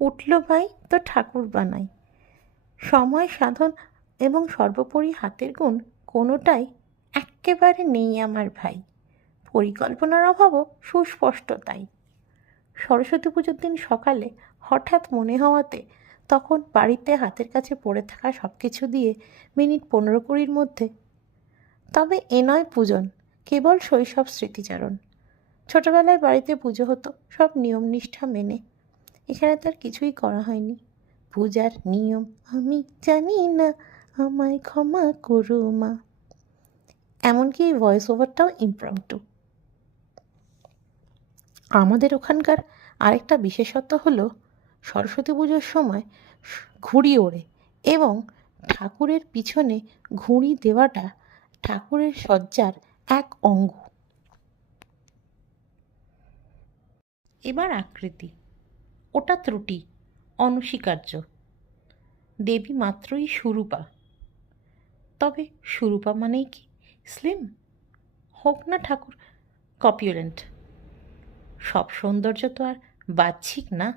উঠল ভাই তো ঠাকুর বানাই। সময় সাধন এবং সর্বোপরি হাতের গুণ কোনোটাই এক্কেবারে নেই আমার ভাই। পরিকল্পনার অভাবও সুস্পষ্ট তাই। সরস্বতী পুজোর দিন সকালে হঠাৎ মনে হওয়াতে তখন বাড়িতে হাতের কাছে পড়ে থাকা সব কিছু দিয়ে মিনিট 15-20 মধ্যে, তবে এ নয় পূজন, কেবল শৈশব স্মৃতিচারণ। ছোটবেলায় বাড়িতে পুজো হতো সব নিয়ম নিষ্ঠা মেনে। এখানে তার কিছুই করা হয়নি। পূজার নিয়ম আমি জানি না, আমায় ক্ষমা করো মা। এমনকি এই ভয়েস ওভারটাও ইমপ্রম্পটু। আমাদের ওখানকার আরেকটা বিশেষত্ব হলো সরস্বতী পুজোর সময় ঘুড়ি ওড়ে এবং ঠাকুরের পিছনে ঘুড়ি দেওয়াটা ঠাকুরের সজ্জার এক অঙ্গ। এবার আকৃতি, ওটা ত্রুটি, অনস্বীকার্য। দেবী মাত্রই সুরূপা, তবে সুরূপা মানেই কি স্লিম? হোক না ঠাকুর কপিউলেন্ট, সব সৌন্দর্য তো আর বাহ্যিক না।